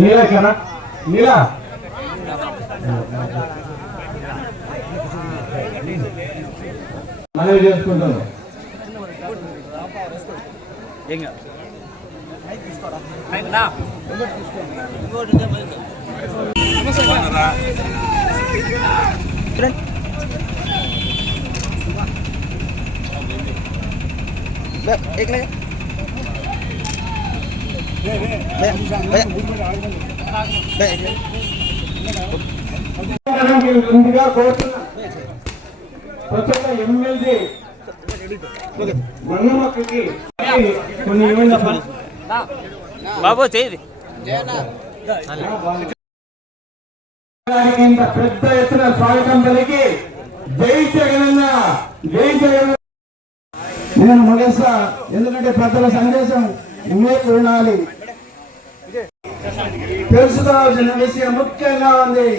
నీలా కదా నీలా మనవి చేసుకుంటాను. ఎమ్మెల్యే మన్నమ్మకి కొన్ని బాబు చేయి ఇంత పెద్ద ఎత్తున స్వాగతం పలికి జై జగనన్న జై జగన్ నేను ముగిస్తా. ఎందుకంటే పెద్దల సందేశం ఇమేజ్ వినాలి. తెలుసుకోవాల్సిన విషయం ముఖ్యంగా ఉంది.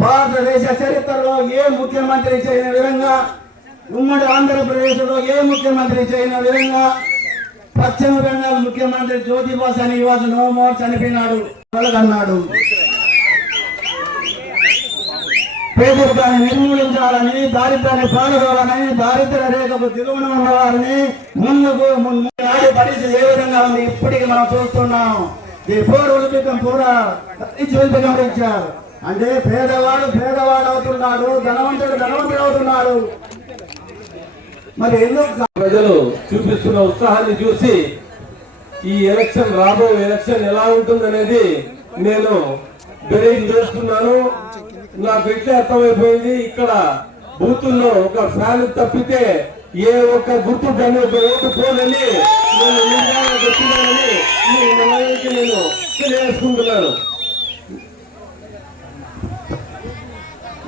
భారతదేశ చరిత్రలో ఏ ముఖ్యమంత్రి చేయని విధంగా, ఉమ్మడి ఆంధ్రప్రదేశ్ లో ఏ ముఖ్యమంత్రి చేయని విధంగా పశ్చిమ బెంగాల్ ముఖ్యమంత్రి జ్యోతిబా శ్రీనివాస్ నోమోర్ చనిపోయినాడు. అన్నాడు పేదరికాన్ని నిర్మూలించాలని, దారిద్ర్యాన్ని పాల్గొనాలని, దారిద్ర్య రేఖకు దిగువన ఉన్నవారిని ముందుకు పరిస్థితి ఏ విధంగా ఉంది ఇప్పటికి మనం చూస్తున్నాం. ఇచ్చారు అంటే పేదవాడు పేదవాడు అవుతున్నాడు, ధనవంతుడు ధనవంతుడు అవుతున్నాడు. మరి ఎందుకు ప్రజలు చూపిస్తున్న ఉత్సాహాన్ని చూసి ఈ ఎలక్షన్ రాబోయే ఎలక్షన్ ఎలా ఉంటుందనేది నేను బెరీజ్ చేస్తున్నాను. నాకు ఇట్లే అర్థమైపోయింది. ఇక్కడ బూతుల్లో ఒక ఫ్యాన్ తప్పితే ఏ ఒక్క గుర్తు దాన్ని ఒక ఓటు పోదని నేను నిర్ణయాన్ని నేను తెలియజేసుకుంటున్నాను.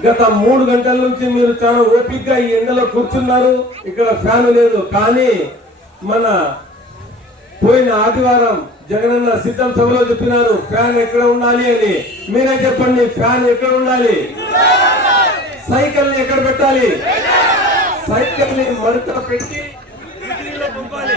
గత 3 గంటల నుంచి మీరు చాలా ఓపికగా ఈ ఎండలో కూర్చున్నారు. ఇక్కడ ఫ్యాన్ లేదు. కానీ మన పోయిన ఆదివారం జగనన్న సిద్ధం సభలో చెప్పినారు ఫ్యాన్ ఎక్కడ ఉండాలి అని. మీరే చెప్పండి, ఫ్యాన్ ఎక్కడ ఉండాలి? సైకిల్ ని ఎక్కడ పెట్టాలి? సైకిల్ ని మడత పెట్టి పంపాలి.